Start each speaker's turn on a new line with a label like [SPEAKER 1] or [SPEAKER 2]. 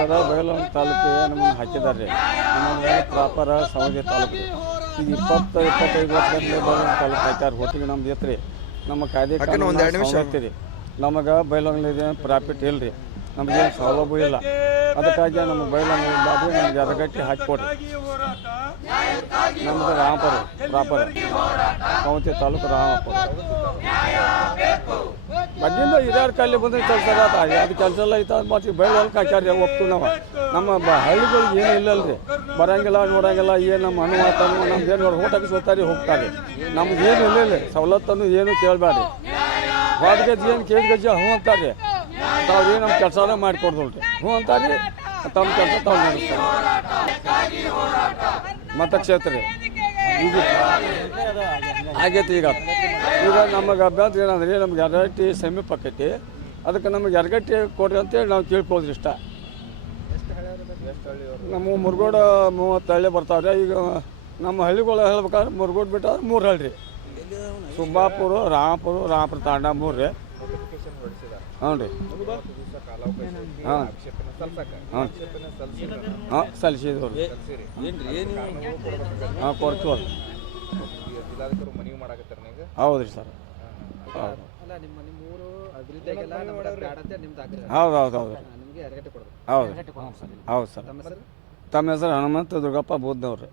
[SPEAKER 1] ಸರ ಬಯಲೊಂದು ತಾಲೂಕಿಗೆ ನಮ್ಮನ್ನು ಹಾಕಿದ್ದಾರೆ ಪ್ರಾಪರ ಸವದಿ ತಾಲೂಕು ಈಗ ಇಪ್ಪತ್ತು ಇಪ್ಪತ್ತೈದು ವರ್ಷದಲ್ಲಿ ಬಯಲೊಂದು ತಾಲೂಕು ಹಾಕ್ಯಾರ. ಒಟ್ಟಿಗೆ ನಮ್ದು ಐತ್ರಿ ನಮ್ಮ ಕಾಯ್ದೆ ಹಾಕ್ತೀರಿ ನಮಗೆ ಬಯಲೊಂಗ್ಲಿದೆ ಪ್ರಾಫಿಟ್ ಇಲ್ಲ ರೀ. ನಮಗೇನು ಸೌಲಭ್ಯ ಇಲ್ಲ. ಅದಕ್ಕಾಗಿ ನಮ್ಮ ಬಯಲೊಂಗ್ಲಿ ಬಾಬು ನಮ್ಗೆ ಎರಗಟ್ಟಿ ಹಾಕಿಕೊಡ್ರಿ. ನಮ್ದು ರಾಮಪುರ ಪ್ರಾಪರ್. ಕವತಿ ತಾಲೂಕು ರಾಮಪುರ. ಮದ್ದಿಂದ ಹಿರಿಯರ ಕಲ್ಲಿ ಬಂದ್ರೆ ಕೆಲಸ ಅದು ಕೆಲಸ ಎಲ್ಲ ಐತ ಅದು ಮತ್ತೆ ಹೊಲಕ್ಕೆ ಹಾಕ್ಯಾರ ಒಪ್ತು ನಾವು. ನಮ್ಮ ಬ ಹಳ್ಳಿಗಳಿಗೆ ಏನು ಇಲ್ಲಲ್ರಿ. ಬರಂಗಿಲ್ಲ, ನೋಡಂಗಿಲ್ಲ, ಏನು ನಮ್ಮ ಅನುವಾತ ನಮ್ದು ಏನು ಊಟ ಸೋತಾರಿ ಹೋಗ್ತಾರೆ. ನಮ್ಗೆ ಏನು ಇಲ್ಲ ಸವಲತ್ತನ್ನು ಏನು ಕೇಳಬೇಡ್ರಿ ವಾದ ಗಜ್ಜಿ ಏನು ಕೇಳಿ ಗಜ್ಜಿ ಹ್ಞೂ ಅಂತಾರೆ ತಾವು ಏನು ನಮ್ಮ ಕೆಲಸನ ಮಾಡಿಕೊಡ್ದಲ್ರಿ ಹ್ಞೂ ಅಂತಾರೆ ತಮ್ಮ ಕೆಲಸ ತಾವು ನಡೆಸ್ತಾರೆ. ಮತಕ್ಷೇತ್ರ ಆಗೈತಿ ಈಗ. ಈಗ ನಮಗೆ ಅಭ್ಯಂತರ ಏನಂದ್ರೆ ನಮ್ಗೆ ಎರಗಟ್ಟಿ ಸಮೀಪ ಆಕೈತಿ ಅದಕ್ಕೆ ನಮಗೆ ಎರಗಟ್ಟಿ ಕೊಡ್ರಿ ಅಂತೇಳಿ ನಾವು ಕೇಳ್ಕೋದ್ರಿ ಇಷ್ಟ. ನಮ್ಮ ಮುರುಗೋಡ ಮೂವತ್ತು ಹಳ್ಳಿ ಬರ್ತಾವ್ರಿ. ಈಗ ನಮ್ಮ ಹಳ್ಳಿಗಳು ಹೇಳ್ಬೇಕಾದ್ರೆ ಮುರುಗೋಡ್ ಬಿಟ್ಟ ಮೂರು ಹಳ್ಳಿ. ಸುಬ್ಬಾಪುರ ರಾಮಪುರ ರಾಮಪುರ ತಾಂಡ ಮೂರು ರೀ. ಹ್ಞೂ ರೀ. ಹಾಂ ಹಾಂ ಹಾಂ ಸಲ್ಲಿಸಿದವ್ರು. ಕೊಡ್ತೀವಲ್ಲ
[SPEAKER 2] ಮನವಿ ಮಾಡಕತ್ತಾರ ನೀವು?
[SPEAKER 1] ಹೌದು ರೀ ಸರ್ ಹೌದು.
[SPEAKER 3] ಅಲ್ಲ ನಿಮ್ಮ ನಿಮ್ಮ ಊರು ನಮ್ಮ ನಿಮ್ದು
[SPEAKER 1] ಹೌದು ಹೌದು ಹೌದು
[SPEAKER 3] ನಿಮಗೆ ಕೊಡೋದು.
[SPEAKER 1] ಹೌದು. ಹೌದು ಸರ್.
[SPEAKER 3] ತಮ್ಮ ಹೆಸರು?
[SPEAKER 1] ತಮ್ಮ ಹೆಸರು ಹನುಮಂತ ದುರ್ಗಪ್ಪ
[SPEAKER 3] ನೀವು